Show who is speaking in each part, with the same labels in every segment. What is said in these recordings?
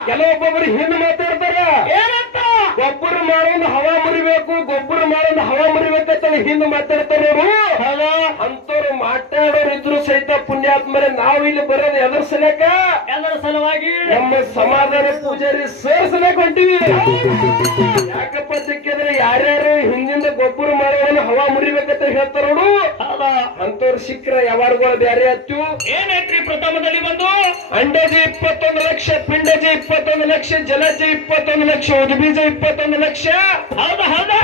Speaker 1: ಕೆಲವೊಬ್ಬೊಬ್ರು ಹಿಂದ್ ಮಾತಾಡ್ತಾರ?
Speaker 2: ಏನಂತ?
Speaker 1: ಗೊಬ್ಬರ ಮಾಡೋದು ಹವಾ ಮುರಿಬೇಕು ಗೊಬ್ಬರ ಮಾಡೋದು ಹವಾ ಮುರಿಬೇಕಂತ ಹಿಂದ್ ಮಾತಾಡ್ತಾರ ಅವರು ಅಂತವ್ರು ಮಾತಾಡೋರು ಇದ್ರು ಸಹಿತ ಪುಣ್ಯಾತ್ಮರೆ ನಾವು ಇಲ್ಲಿ ಬರೋದು ಎದ್ರ ಸಲಕ?
Speaker 2: ಎಲ್ಲರ ಸಲುವಾಗಿ?
Speaker 1: ನಮ್ಮ ಸಮಾಧಾನ ಪೂಜಾರಿ ಸರ್ ಸಲಕ ಹೊಂಟಿವಿ. ಯಾಕಪ್ಪ ಸಿಕ್ಕಿದ್ರೆ ಯಾರ್ಯಾರು ಗೊಬ್ಬರ ಮಾಡೋವನ್ನ ಹವಾ ಮುರಿಬೇಕಂತ ಹೇಳ್ತಾರ ನೋಡು. ಅಂತವ್ರು ಸಿಕ್ಕ್ರ ಯಾವಾರ್ಗಳು ಬ್ಯಾರೆ ಹತ್ತು
Speaker 2: ಏನೈತ್ರಿ ಪ್ರಥಮದಲ್ಲಿ ಬಂದು?
Speaker 1: ಅಂಡಜ ಇಪ್ಪತ್ತೊಂದು ಲಕ್ಷ ಪಿಂಡಜ ಇಪ್ಪತ್ತೊಂದು ಲಕ್ಷ ಜಲಜ ಇಪ್ಪತ್ತೊಂದು ಲಕ್ಷ ಉದ್ಬೀಜ ಇಪ್ಪತ್ತೊಂದು ಲಕ್ಷ.
Speaker 2: ಹೌದಾ ಹೌದಾ?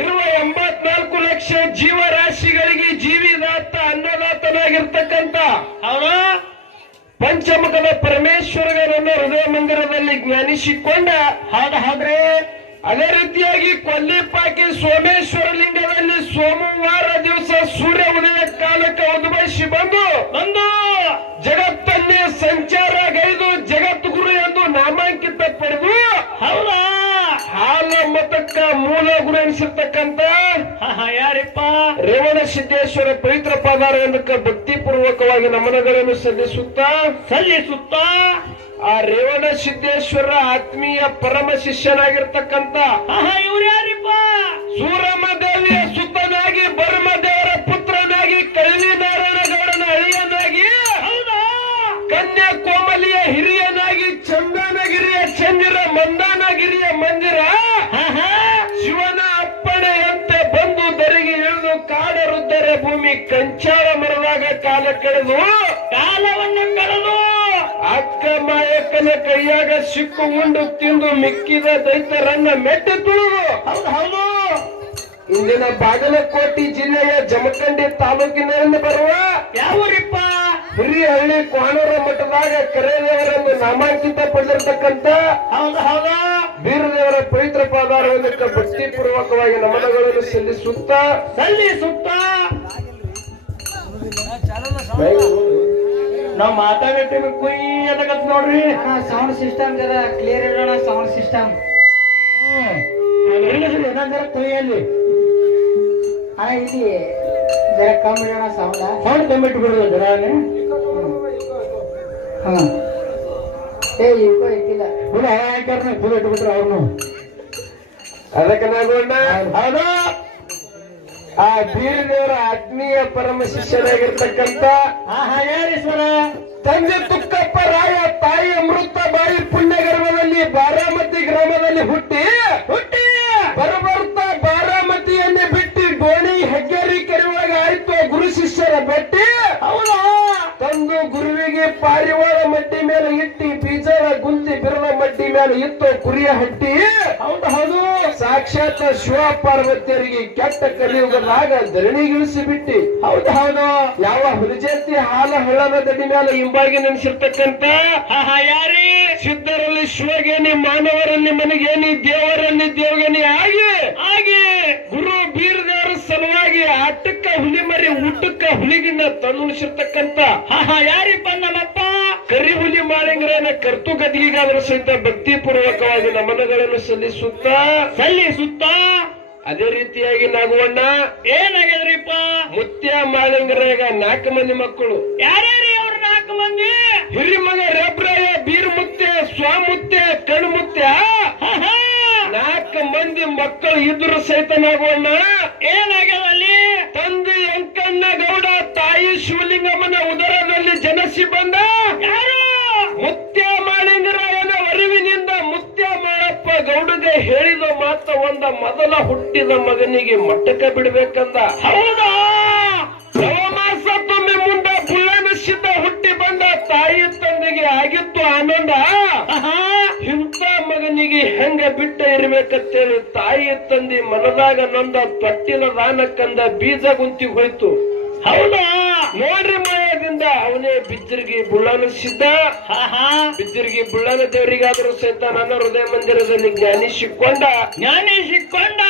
Speaker 1: ಇರುವ ಎಂಬತ್ನಾಲ್ಕು ಲಕ್ಷ ಜೀವರಾಶಿಗಳಿಗೆ ಜೀವಿದಾತ ಅನ್ನದಾತನಾಗಿರ್ತಕ್ಕಂತ
Speaker 2: ಹೌದಾ?
Speaker 1: ಪಂಚಮುಖದ ಪರಮೇಶ್ವರಗಳನ್ನು ಹೃದಯ ಮಂದಿರದಲ್ಲಿ ಜ್ಞಾನಿಸಿಕೊಂಡ
Speaker 2: ಹಾಗಾದ್ರೆ
Speaker 1: ಅದೇ ರೀತಿಯಾಗಿ ಕೊಲ್ಲಿಪಾಕಿ ಸೋಮೇಶ್ವರ ಲಿಂಗದಲ್ಲಿ ಸೋಮವಾರ ದಿವಸ ಸೂರ್ಯ ಉದಯ ಕಾಲಕ್ಕೆ ಉದ್ಭವಿಸಿ ಬಂದು
Speaker 2: ಬಂದು
Speaker 1: ಗೈದು ಜಗತ್ ಗುರು ಎಂದು ನಾಮಾಂಕಿತ ಪಡೆದು
Speaker 2: ಹೌದಾ?
Speaker 1: ಹಾಲ ಮತಕ್ಕ ಮೂಲ ಗುರು
Speaker 2: ಎನಿಸಿರ್ತಕ್ಕಂತ ಯಾರಪ್ಪ?
Speaker 1: ರೇವಣ ಸಿದ್ದೇಶ್ವರ ಪವಿತ್ರ ಪಾದಾರ ಎಂದಕ್ಕೆ ಭಕ್ತಿ ಪೂರ್ವಕವಾಗಿ ನಮನಗಳನ್ನು ಸಲ್ಲಿಸುತ್ತಾ
Speaker 2: ಸಲ್ಲಿಸುತ್ತ
Speaker 1: ಆ ರೇವಣ ಸಿದ್ದೇಶ್ವರ ಆತ್ಮೀಯ ಪರಮ ಶಿಷ್ಯನಾಗಿರ್ತಕ್ಕಂಥ
Speaker 2: ಹಾ, ಹಾ, ಇವ್ರು ಯಾರಿಪ್ಪ
Speaker 1: ಸೂರಮ್ಮ ದೇವಿಯ ಸುತ್ತನಾಗಿ ಬರ್ಮ ದೇವರ ಪುತ್ರನಾಗಿ ಕಳವಿ ನಾರಾಯಣಗೌಡನ ಅಳಿಯನಾಗಿ
Speaker 2: ಕನ್ಯಾ
Speaker 1: ಕೋಮಲಿಯ ಹಿರಿಯನಾಗಿ ಚಂದನಗಿರಿಯ ಚಂದಿರ ಮಂದಾನಗಿರಿಯ ಮಂದಿರ. ಶಿವನ ಅಪ್ಪಣೆಯಂತೆ ಬಂದು ದರಿಗೆ ಇಳಿದು ಕಾಡರುದ್ದರೆ ಭೂಮಿ ಕಂಚಾರ ಮರದಾಗ ಕಾಲ ಕಳೆದು
Speaker 2: ಕಾಲವನ್ನು
Speaker 1: ಅಕ್ಕ ಮಾಯಕ್ಕನ ಕೈಯಾಗ ಸಿಕ್ಕು ಉಂಡು ತಿಂದು ಮಿಕ್ಕಿದ ದೈತರನ್ನ ಮೆಟ್ಟಿ ತುಳಿದು
Speaker 2: ಹೌದು ಹೌದು.
Speaker 1: ಇಂದಿನ ಬಾಗಲಕೋಟೆ ಜಿಲ್ಲೆಯ ಜಮಖಂಡಿ ತಾಲೂಕಿನಿಂದ ಬರುವ
Speaker 2: ಯಾವೂರಿಪ್ಪ
Speaker 1: ಹುರಿಹಳ್ಳಿ ಕೋಣರ ಮಠದಾಗ ಕರೆದೇವರನ್ನು ನಾಮಾಂಕಿತ ಪಡೆದಿರ್ತಕ್ಕಂಥ
Speaker 2: ಹೌದು ಹೌದಾ.
Speaker 1: ಬೀರದೇವರ ಪವಿತ್ರ ಪಾದಾರಕ್ಕೆ ಭಕ್ತಿ ಪೂರ್ವಕವಾಗಿ ನಮನಗಳನ್ನು ಸಲ್ಲಿಸುತ್ತ
Speaker 2: ಸಲ್ಲಿಸುತ್ತ? ನಾವ್ ಮಾತಾಡಟ್ಟಿವಿ ಕುಯ್ ಅಂತ ನೋಡ್ರಿ.
Speaker 3: ಸೌಂಡ್ ಸಿಸ್ಟಮ್ ಜರ ಕ್ಲಿಯರ್ ಇರೋಣ ಸೌಂಡ್ ಸಿಸ್ಟಮ್
Speaker 2: ಏನಂದ್ರೆ ಕುಯ್ಯಲ್ಲಿ
Speaker 3: ಅಣ್ಣ ಇಲ್ಲಿ ಜರ ಕಮ್ಮಿ ಇರೋಣ ಸೌಂಡ್
Speaker 2: ಸೌಂಡ್ ಕಮ್ಮಿಟ್ಟು ಬಿಡುದು ಜರಾನೆ
Speaker 3: ಹಾ. ಏ ಇವ್ಕೋ ಇಟ್ಟಿಲ್ಲ.
Speaker 2: ಫುಲ್ ಹಾಕ್ಯಾರ ಫುಲ್ ಇಟ್ಬಿಟ್ರೆ ಅವ್ರನ್ನು
Speaker 1: ಅದಕ್ಕೆ ನಾಗೋಣ
Speaker 2: ಹೌದು?
Speaker 1: ಆ ಬೀರದೇವರ ಆತ್ಮೀಯ ಪರಮ
Speaker 2: ಶಿಷ್ಯರಾಗಿರ್ತಕ್ಕಂಥ
Speaker 1: ತಂದೆ ತುಕ್ಕಪ್ಪ ರಾಯ ತಾಯಿ ಅಮೃತ ಬಾಯಿ ಪುಣ್ಯಗರ್ಭದಲ್ಲಿ ಬಾರಾಮತಿ ಗ್ರಾಮದಲ್ಲಿ ಹುಟ್ಟಿ
Speaker 2: ಹುಟ್ಟಿ.
Speaker 1: ಬರಬರ್ತ ಬಾರಾಮತಿಯನ್ನೇ ಬಿಟ್ಟು ಗೋಣಿ ಹೆಗ್ಗೇರಿ ಕೆರೆ ಒಳಗೆ ಆಯ್ತು ಗುರು ಶಿಷ್ಯರ
Speaker 2: ಬೆಟ್ಟಿ.
Speaker 1: ತಂದು ಗುರುವಿಗೆ ಪಾರಿವಾಳ ಮಟ್ಟಿ ಮೇಲೆ ಇಟ್ಟಿ ಬೀಜದ ಗುಂತಿ ಬಿರದ ಮಟ್ಟಿ ಮೇಲೆ ಇತ್ತು ಕುರಿಯ ಹಟ್ಟಿ. ಸಾಕ್ಷಾತ್ ಶಿವಪಾರ್ವತಿಯರಿಗೆ ಕೆಟ್ಟ ಕಲಿಯುಗದಾಗ ಧರಣಿಗಿಳಿಸಿ ಬಿಟ್ಟಿ
Speaker 2: ಹೌದು ಹೌದು
Speaker 1: ಯಾವ ಹುಲಿಜಾತಿ ಹಾಲ ಹಳ್ಳದ ದಡಿ ಮೇಲೆ ಹಿಂಬಾಗಿ ನೆನೆಸಿರ್ತಕ್ಕಂತ?
Speaker 2: ಯಾರಿ?
Speaker 1: ಸಿದ್ಧರಲ್ಲಿ ಶಿವಗೇನಿ ಮಾನವರಲ್ಲಿ ಮನೆಗೇನಿ ದೇವರಲ್ಲಿ ದೇವಗೇನಿ ಆಗಿ
Speaker 2: ಆಗಿ
Speaker 1: ಗುರು ಬೀರದವರ ಸಲುವಾಗಿ ಆಟಕ್ಕ ಹುಲಿ ಮರಿ ಊಟಕ್ಕ ಹುಲಿಗಿನ್ನ ತಂದುಣಿಸಿರ್ತಕ್ಕಂತ
Speaker 2: ಹಾ ಹಾ ಯಾರಿಪ್ಪ ನಮ್ಮಪ್ಪ
Speaker 1: ಕರಿ ಹುಲಿ ಮಾಳಿಂಗರನ್ನ ಕರ್ತು ಗದಿಗಾದರೂ ಸಹಿತ ಭಕ್ತಿ ಪೂರ್ವಕವಾಗಿ ನಮನಗಳನ್ನು ಸಲ್ಲಿಸುತ್ತಾ?
Speaker 2: ಸಲ್ಲಿಸುತ್ತಾ?
Speaker 1: ಅದೇ ರೀತಿಯಾಗಿ ನಾಗವಣ್ಣ.
Speaker 2: ಏನಾಗ್ಯದ್ರಿಪ್ಪ?
Speaker 1: ಮುತ್ಯ ಮಾಳಿಂಗರಾಗ ನಾಲ್ಕು ಮಂದಿ ಮಕ್ಕಳು.
Speaker 2: ಯಾರ್ಯಾರು ಅವ್ರ ನಾಲ್ಕು ಮಂದಿ?
Speaker 1: ಹಿರಿಮಗ ರಬ್ರಯ ಬೀರ್ ಮುತ್ತೆ ಸ್ವಾಮುತ್ಯ ಕಣ್ಮುತ್ಯ.
Speaker 2: ಹಾ, ಹಾ.
Speaker 1: ನಾಲ್ಕು ಮಂದಿ ಮಕ್ಕಳು ಇದ್ರು ಸಹಿತ ನಾಗವಣ್ಣ. ಹೇಳಿದ ಮಾತ್ರ ಒಂದ ಮೊದಲ ಹುಟ್ಟಿದ ಮಗನಿಗೆ ಮಟ್ಟಕ್ಕೆ ಬಿಡ್ಬೇಕಂದ.
Speaker 2: ಹೌದಾ?
Speaker 1: ನವಮಾಸ ತುಂಬಿ ಮುಂದ ಬುಲ್ಲನಿಸಿದ್ದ ಹುಟ್ಟಿ ಬಂದ ತಾಯಿ ತಂದೆಗೆ ಆಗಿತ್ತು ಆನಂದ. ಇಂಥ ಮಗನಿಗೆ ಹೆಂಗ ಬಿಟ್ಟ ಇರ್ಬೇಕಂತೇಳಿ ತಾಯಿ ತಂದೆ ಮನದಾಗ ನೊಂದ ತೊಟ್ಟಿನ ದಾನಕ್ಕಂದ ಬೀಜ ಗುಂತಿ ಹೋಯ್ತು.
Speaker 2: ಹೌದಾ?
Speaker 1: ನೋಡ್ರಿ ಮಾಯದಿಂದ ಅವನೇ ಬಿದ್ದರಿಗೆ ಬುಳ್ಳನ ಸಿದ್ಧ.
Speaker 2: ಹಾ ಹಾ.
Speaker 1: ಬಿದ್ದರಿಗೆ ಬುಳ್ಳನ ದೇವರಿಗಾದರೂ ಸಹಿತ ನನ್ನ ಹೃದಯ ಮಂದಿರದಲ್ಲಿ ಜ್ಞಾನಿಸಿಕೊಂಡ
Speaker 2: ಜ್ಞಾನಿ ಸಿಕ್ಕೊಂಡ.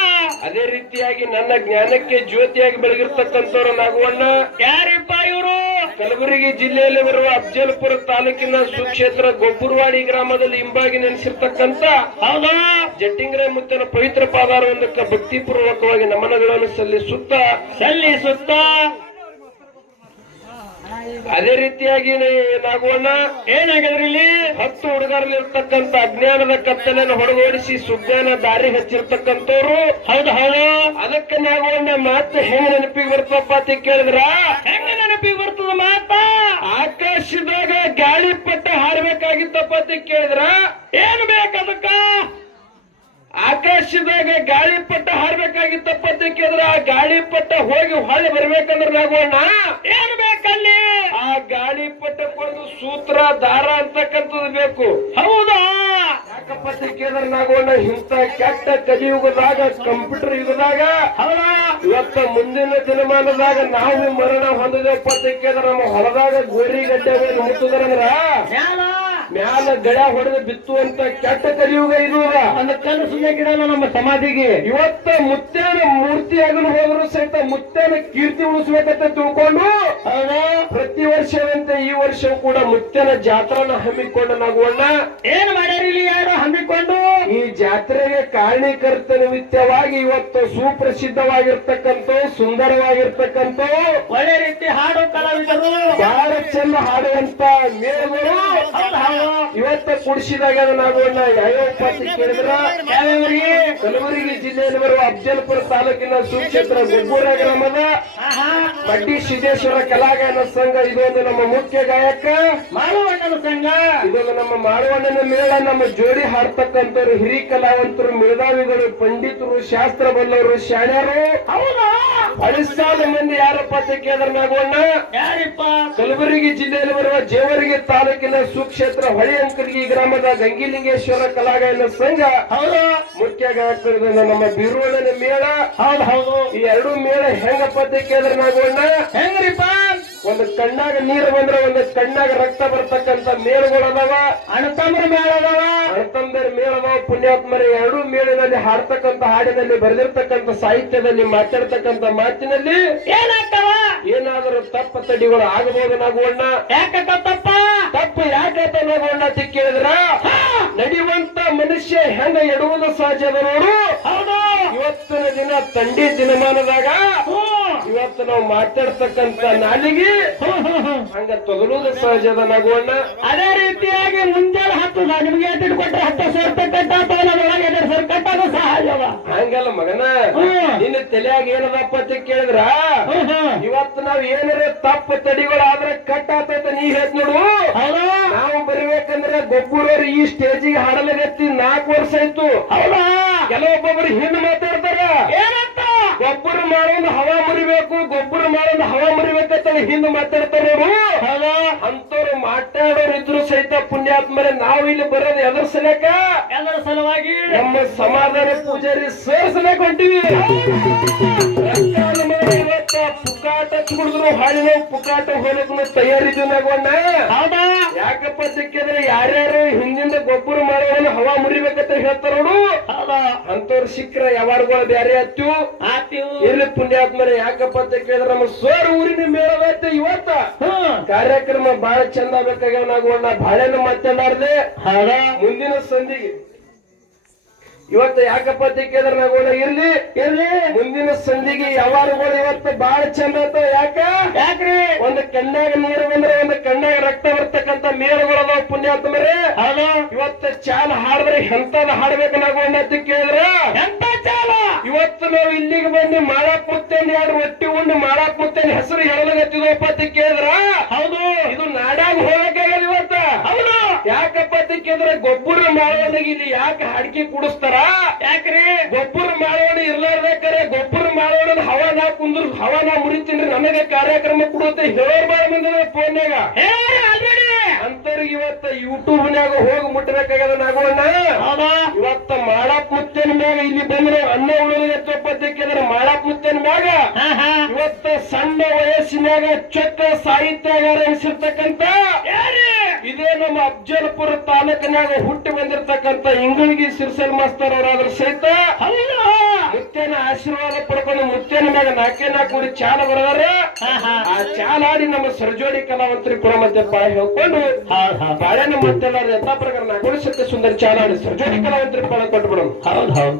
Speaker 1: ಅದೇ ರೀತಿಯಾಗಿ ನನ್ನ ಜ್ಞಾನಕ್ಕೆ ಜ್ಯೋತಿಯಾಗಿ ಬೆಳಗಿರ್ತಕ್ಕಂಥವ್ರ ನಾಗವಣ್ಣ
Speaker 2: ಯಾರಿಪ್ಪ ಇವರು?
Speaker 1: ಕಲಬುರಗಿ ಜಿಲ್ಲೆಯಲ್ಲಿ ಬರುವ ಅಫಜಲ್ಪುರ ತಾಲೂಕಿನ ಸುಕ್ಷೇತ್ರ ಗೊಬ್ಬರವಾಡಿ ಗ್ರಾಮದಲ್ಲಿ ಹಿಂಬಾಗಿ ನೆನೆಸಿರ್ತಕ್ಕಂಥ
Speaker 2: ಹೌದಾ?
Speaker 1: ಜಟ್ಟಿಂಗ್ರೆ ಮುತ್ತನ ಪವಿತ್ರ ಪಾದಾರವೊಂದಕ್ಕೆ ಭಕ್ತಿ ಪೂರ್ವಕವಾಗಿ ನಮನಗಳನ್ನು ಸಲ್ಲಿಸುತ್ತಾ.
Speaker 2: ಸಲ್ಲಿಸುತ್ತ.
Speaker 1: ಅದೇ ರೀತಿಯಾಗಿ
Speaker 2: ಏನಾಗೋಣ ಏನಾಗಿದ್ರಲ್ಲಿ?
Speaker 1: ಹತ್ತು ಹುಡುಗರಲ್ಲಿರ್ತಕ್ಕಂಥ ಅಜ್ಞಾನದ ಕತ್ತಲೆಯನ್ನು ಹೊರಗೋಡಿಸಿ ಸುಜ್ಞಾನ ದಾರಿ ಹಚ್ಚಿರ್ತಕ್ಕಂಥವ್ರು.
Speaker 2: ಹೌದು ಹೌದು.
Speaker 1: ಅದಕ್ಕೆ ನಾಗವಣ್ಣ ಮಾತು ಹೆಂಗ್ ನೆನಪಿಗೆ ಬರ್ತಪ್ಪ ಅಂತ ಕೇಳಿದ್ರ?
Speaker 2: ಹೆಂಗ ನೆನಪಿಗೆ ಬರ್ತದ ಮಾತಾ?
Speaker 1: ಆಕಾಶದಾಗ ಗಾಳಿ ಪಟ್ಟ ಹಾರಬೇಕಾಗಿತ್ತಪ್ಪ ಅಂತ ಕೇಳಿದ್ರ?
Speaker 2: ಏನ್ ಬೇಕದಕ್ಕ
Speaker 1: ಆಕಾಶದಾಗ ಗಾಳಿ ಪಟ್ಟ ಹಾರಬೇಕಾಗಿತ್ತಪ್ಪ ಅಂತ ಕೇಳಿದ್ರ? ಆ ಗಾಳಿ ಪಟ್ಟ ಹೋಗಿ ಹೊಳೆ ಬರ್ಬೇಕಂದ್ರ ನಾಗೋಣ
Speaker 2: ಏನ್ ಬೇಕಲ್ಲಿ?
Speaker 1: ಆ ಗಾಳಿ ಪಟ್ಟಕ್ಕೊಂದು ಸೂತ್ರ ದಾರ ಅಂತಕ್ಕಂಥದ್ದು ಬೇಕು.
Speaker 2: ಹೌದಾ?
Speaker 1: ಯಾಕಪ್ಪ ನಾಗೋಣ ಇಂಥ ಕೆಟ್ಟ ಕಲಿಯುಗದಾಗ ಕಂಪ್ಯೂಟರ್ ಯುಗದಾಗ?
Speaker 2: ಹೌದಾ?
Speaker 1: ಇವತ್ತ ಮುಂದಿನ ದಿನಮಾನದಾಗ ನಾವು ಮರಣ ಹೊಂದಿದೆ ಅಂತ ಕೇಳಿದ್ರ ನಮ್ಮ ಹೊಲದಾಗ ಗೋರಿ ಗಡ್ಡೆ ಮೇಲೆ ಮುಟ್ಟುದ್ರಂದ್ರ?
Speaker 2: ಮ್ಯಾಲ
Speaker 1: ಗಡ ಹೊಡೆದು ಬಿತ್ತುವಂತ ಕೆಟ್ಟ ಕಲಿಯುಗ ಇದು
Speaker 2: ಅಂದ್ರೆ ಕಣ್ಣು ಸುಮ್ಮನೆ ಗಿಡಲ್ಲ ನಮ್ಮ ಸಮಾಧಿಗೆ.
Speaker 1: ಇವತ್ತ ಮುತ್ತೇನ ಮೂರ್ತಿ ಆಗಲು ಹೋದ್ರು ಸಹಿತ ಮುತ್ತೇನ ಕೀರ್ತಿ ಉಳಿಸ್ಬೇಕಂತ ತಿಳ್ಕೊಂಡು ಪ್ರತಿ ವರ್ಷದಂತೆ ಈ ವರ್ಷ ಕೂಡ ಮುತ್ತೇನ ಜಾತ್ರಾನ ಹಮ್ಮಿಕೊಂಡು ನಾಗೋಣ
Speaker 2: ಏನ್ ಮಾಡ್ಯಾರಿಲ್ಲಿ ಯಾರು ಹಮ್ಮಿಕೊಂಡು?
Speaker 1: ಈ ಜಾತ್ರೆಗೆ ಕಾರಣೀಕರ್ತ ನಿಮಿತ್ತವಾಗಿ ಇವತ್ತು ಸುಪ್ರಸಿದ್ಧವಾಗಿರ್ತಕ್ಕಂಥ ಸುಂದರವಾಗಿರ್ತಕ್ಕಂಥ.
Speaker 2: ಒಳ್ಳೆ ರೀತಿ ಹಾಡು ಕಲಾವಿದರು.
Speaker 1: ಬಹಳ ಚೆಂದ ಹಾಡುವಂತ ಇವತ್ತ ಕುಡಿಸಿದಾಗ ಯಾವ್ಯಾವ ಅಂತ ಕೇಳಿದ್ರ? ಕಲಬುರಗಿ ಜಿಲ್ಲೆಯಲ್ಲಿ ಬರುವ ಅಫ್ಜಲ್ಪುರ ತಾಲೂಕಿನ ಸುಕ್ಷೇತ್ರ ಗೊಬ್ಬೂರ ಗ್ರಾಮದ ಬಡ್ಡಿ ಸಿದ್ದೇಶ್ವರ ಕಲಾಗಾನ ಸಂಘ ಇದೊಂದು ನಮ್ಮ ಮುಖ್ಯ ಗಾಯಕ.
Speaker 2: ಮಾರುವಣ್ಣನ ಸಂಘ.
Speaker 1: ಇದೊಂದು ನಮ್ಮ ಮಾಳವಣ್ಣನ ಮೇಳ. ನಮ್ಮ ಜೋಡಿ ಹಾಡ್ತಕ್ಕಂಥವ್ರು ಹಿರಿ ಕಲಾವಂತರು ಮೇಧಾವಿಗಳು ಪಂಡಿತರು ಶಾಸ್ತ್ರ ಬಲ್ಲವರು ಶಾಣ್ಯರು. ಅಳಿಸಾದ ಮಂದಿ ಯಾರಪ್ಪ ಅಂತ ಕೇಳಿದ್ರ ನಾಗೋಣ
Speaker 2: ಯಾರಿಪ್ಪ?
Speaker 1: ಕಲಬುರಗಿ ಜಿಲ್ಲೆಯಲ್ಲಿ ಬರುವ ಜೇವರಿಗೆ ತಾಲೂಕಿನ ಸುಕ್ಷೇತ್ರ ಹೊಳೆಯಂಕರ್ಗಿ ಗ್ರಾಮದ ಗಂಗಿಲಿಂಗೇಶ್ವರ ಕಲಾಗಾಯನ ಸಂಘ.
Speaker 2: ಹೌದು.
Speaker 1: ಮುಖ್ಯ ಗಾಯಕರು ನಮ್ಮ ಬಿರುವಣ್ಣನ ಮೇಳ.
Speaker 2: ಹೌದು ಹೌದು.
Speaker 1: ಈ ಎರಡು ಮೇಳ ಹೆಂಗಪ್ಪ ಅಂತ ಕೇಳಿದ್ರ
Speaker 2: ಹೆಂಗ್ರಿಪ್ಪ
Speaker 1: ಒಂದು ಕಣ್ಣಾಗ ನೀರು ಬಂದ್ರೆ ಒಂದು ಕಣ್ಣಾಗ ರಕ್ತ ಬರ್ತಕ್ಕಂತ ಮೇಲುಗಳು ಅದಾವ
Speaker 2: ಅಣ್ಣತಮ್ಮರ ಮೇಳ ಅದಾವ
Speaker 1: ಅಣ್ಣತಂದರ ಮೇಳದಾವ. ಪುಣ್ಯಾತ್ಮರ ಎರಡು ಮೇಳಿನಲ್ಲಿ ಹಾಡ್ತಕ್ಕಂತ ಹಾಡಿನಲ್ಲಿ ಬರೆದಿರ್ತಕ್ಕಂತ ಸಾಹಿತ್ಯದಲ್ಲಿ ಮಾತಾಡ್ತಕ್ಕಂತ ಮಾತಿನಲ್ಲಿ
Speaker 2: ಏನಾಗ್ತಾವ?
Speaker 1: ಏನಾದರೂ ತಪ್ಪ ತಡಿಗಳು ಆಗಬಹುದು ನಗುವಣ್ಣ.
Speaker 2: ಯಾಕಕ್ಕ ತಪ್ಪ?
Speaker 1: ತಪ್ಪು ಯಾಕಪ್ಪ ನಗುವಣ್ಣ ಅಂತ ಕೇಳಿದ್ರ? ನಡೆಯುವಂತ ಮನುಷ್ಯ ಹೆಂಗ ಎಡುವುದು ಸಹಜದ ನೋಡು.
Speaker 2: ಹೌದು.
Speaker 1: ಇವತ್ತಿನ ದಿನ ತಂಡಿ ದಿನಮಾನದಾಗ. ಇವತ್ತು ನಾವು ಮಾತಾಡ್ತಕ್ಕಂತ ನಾಲಿಗೆ. ಹಂಗ ತೊದಲುವುದು ಸಹಜದ ನಗುವಣ್ಣ.
Speaker 2: ಅದೇ ರೀತಿಯಾಗಿ ಮುಂಜಾನೆ ಹತ್ತು ಸಾ- ನಿಮ್ಗೆ ಎತ್ತಿಟ್ಟು ಕೊಟ್ರೆ ಹತ್ತು ಸಾವಿರ ರೂಪಾಯಿ ಕಟ್ಟಾಗ್ತಾವ ಒಳಗೆ ಎರಡು ಸಾವಿರ ಕಟ್ಟಾಗ ಸಹಜ ಅದ
Speaker 1: ಹಂಗಲ್ಲ ಮಗನ. ನಿನ್ನ ತಲೆಯಾಗ ಏನದಪ್ಪ ಅಂತ ಕೇಳಿದ್ರ. ಇವತ್ತು ನಾವ್ ಏನಾರ ತಪ್ಪು ತಡಿಗಳಾದ್ರೆ ಕಟ್ ಆತೈತ ನೀ ಹೇಳ್ ನೋಡು. ನಾವು ಬರಿಬೇಕಂದ್ರೆ ಗೊಬ್ಬರವ್ರು ಈ ಸ್ಟೇಜಿಗೆ ಹಾಡಲಾಗತ್ತಿ ನಾಲ್ಕು ವರ್ಷ ಆಯ್ತು.
Speaker 2: ಹೌದಾ
Speaker 1: ಕೆಲವೊಬ್ಬೊಬ್ರು ಹಿಂದ್ ಮಾತಾಡ್ತಾರ
Speaker 2: ಏನಂತ
Speaker 1: ಗೊಬ್ಬರ ಮಾಡೋದು ಹವಾ ಮುರಿಬೇಕು ಗೊಬ್ಬರ ಮಾಡೋದು ಹವಾ ಮುರಿಬೇಕಂತ ಹಿಂದ್ ಮಾತಾಡ್ತಾರ ನೋಡು
Speaker 2: ಹೌದಾ?
Speaker 1: ಅಂತವ್ರು ಮಾತಾಡೋರಿದ್ರು ಸಹಿತ ಪುಣ್ಯಾತ್ಮರೆ ನಾವು ಇಲ್ಲಿ ಬರೋದು ಎದ್ರ ಸಲಕ
Speaker 2: ಎಲ್ಲರ ಸಲುವಾಗಿ
Speaker 1: ನಮ್ಮ ಸಮಾಧಾನ ಪೂಜಾರಿ ಸೇರ್ಸಲಕ್ ಹೊಂಟಿವಿ. ಇವತ್ತ ಪುಕಾಟ ಕುಡಿದ್ರು ಹಾಡಿನ ಪುಕಾಟ ಹೋಲಕ್ಕೂ ತಯಾರಿದ್ವಿ ನಾಗೋಣ
Speaker 2: ಹೌದಾ?
Speaker 1: ಯಾಕಪ್ಪ ಸಿಕ್ಕಿದ್ರೆ ಯಾರ್ಯಾರು ಹಿಂದಿಂದ ಗೊಬ್ಬರ ಮಾಡೋದನ್ನ ಹವಾ ಮುರಿಬೇಕಂತ ಹೇಳ್ತಾರ ನೋಡು. ಅಂತವ್ರು ಸಿಕ್ಕ್ರ ಯಾವಾರಗಳು ಬ್ಯಾರೆ ಹತ್ತು ಇಲ್ಲಿ ಪುಣ್ಯಾತ್ಮರೇ ಯಾಕಪ್ಪ ಅಂತ ಕೇಳಿದ್ರೆ ನಮ್ಮ ಸೋರ್ ಊರಿನ ಮೇಳದೈತೆ ಇವತ್ತ. ಕಾರ್ಯಕ್ರಮ ಬಹಳ ಚಂದ ಬೇಕಾಗ್ಯಾವ ನಾಗೋಣ ಬಾಳೆನ ಮಾತನಾಡದೆ ಮುಂದಿನ ಸಂಧಿಗೆ ಇವತ್ತು ಯಾಕಪ್ಪ ಅಂತ ಕೇಳಿದ್ರೆ ನಾಗೋಣ ಇರ್ಲಿ
Speaker 2: ಇರ್ಲಿ.
Speaker 1: ಮುಂದಿನ ಸಂಧಿಗೆ ಯಾವಾಗ ಇವತ್ತು ಬಹಳ ಚಂದ ಯಾಕ?
Speaker 2: ಯಾಕ್ರಿ?
Speaker 1: ಒಂದು ಕಣ್ಣಾಗ ನೀರು ಬಂದ್ರೆ ಒಂದು ಕಣ್ಣಾಗ ರಕ್ತ ಬರ್ತಕ್ಕಂತ ಪುಣ್ಯ ಅದಾವ ಪುಣ್ಯಾತ್ಮರೇ.
Speaker 2: ಅಲ್ಲ
Speaker 1: ಇವತ್ತು ಚಾಲ ಹಾಡಿದ್ರೆ ಎಂತದ ಹಾಡ್ಬೇಕು ನಾವು ಅಂತ ಕೇಳಿದ್ರ?
Speaker 2: ಎಂತ ಚಾಲ?
Speaker 1: ಇವತ್ತು ನಾವು ಇಲ್ಲಿಗೆ ಬಂದು ಮಾಡಾಕ್ ಮುತ್ತೇನ್ ಎರಡು ಒಟ್ಟಿ ಉಂಡು ಮಾಡಾಕ್ ಮುತ್ತೇನ್ ಹೆಸರು ಹೇಳಲಾಗತ್ತಿದಪ್ಪ ಅಂತ ಕೇಳಿದ್ರ
Speaker 2: ಹೌದು
Speaker 1: ಇದು ನಾಡಾಗ ಹೋಗಕ್ಕಾಗಲ್ಲ ಇವತ್ತ
Speaker 2: ಹೌದು
Speaker 1: ಯಾಕಪ್ಪ ಅಂತ ಕೇಳಿದ್ರೆ ಗೊಬ್ಬರ ಮಾಳವನಿಗೆ ಇಲ್ಲಿ ಯಾಕೆ ಹಾಡಿಕೆ ಕುಡಿಸ್ತಾರ?
Speaker 2: ಯಾಕ್ರಿ?
Speaker 1: ಗೊಬ್ಬರ ಮಾಡೋಣ ಇರ್ಲಾರ್ದಾಕರೆ ಗೊಬ್ಬರ ಮಾಡೋಣ ಹವಾ ನಾ ಕುಂದ್ರ ಹವಾ ನಾ ನನಗೆ ಕಾರ್ಯಕ್ರಮ ಕೊಡುತ್ತೆ ಹೇಳೋರ್ ಬಾಳ ಬಂದಿದೆ ಫೋನ್ಯಾಗ. ಅಂತವ್ರಿಗೆ ಇವತ್ತ ಯೂಟ್ಯೂಬ್ನ್ಯಾಗ ಹೋಗಿ ಮುಟ್ಟಬೇಕಾಗದ ನಾಗೋಣ ಇವತ್ತ ಮಾಡಾಪ್ ಮುತ್ತೇನ ಮ್ಯಾಗ ಇಲ್ಲಿ ಬಂದ್ರೆ ಅನ್ನ ಉಳಿದ ಕೇಳಿದ್ರೆ ಮಾಡಾಪ್ ಮುತ್ತೇನ ಮ್ಯಾಗ. ಇವತ್ತ ಸಣ್ಣ ವಯಸ್ಸಿನಾಗ ಚೊಕ್ಕ ಸಾಹಿತ್ಯಗಾರ ಎನಿಸಿರ್ತಕ್ಕಂಥ
Speaker 2: ಯಾರಿ
Speaker 1: ಇದೇ ನಮ್ಮ ಅಫ್ಜಲ್ಪುರ ತಾಲೂಕಿನಾಗ ಹುಟ್ಟಿ ಬಂದಿರತಕ್ಕಂತ ಇಂಗಳಿಗೆ ಸಿರ್ಸಲ್ ಮಾಸ್ತರ್ ಅವರಾದ್ರ ಸಹಿತ
Speaker 2: ಅಲ್ಲ!
Speaker 1: ಮುತ್ತೇನ ಆಶೀರ್ವಾದ ಪಡ್ಕೊಂಡು ಮುತ್ತೇನ ಮ್ಯಾಗ ನಾಲ್ಕೇ ನಾಲ್ಕು ಕೂಡಿ ಚಾಲ ಬರದಾರ. ಆ ಚಾಲಾಡಿ ನಮ್ಮ ಸರ್ಜೋಡಿ ಕಲಾವಂತರಿ ಕೂಡ ಮತ್ತೆ ಪಾಯ ಹೇಳ್ಕೊಂಡು ಬಾಳೆನ ಮತ್ತೆಲ್ಲ ಯಥಾ ಪ್ರಕಾರ ನಾಲ್ಕು ಸುಂದರ ಚಾಲಾಡಿ ಸರ್ಜೋಡಿ ಕಲಾವಂತರಿ ಪಾಳ ಕೊಟ್ಟು ಬಿಡೋಣ
Speaker 2: ಹೌದ್ ಹೌದ್.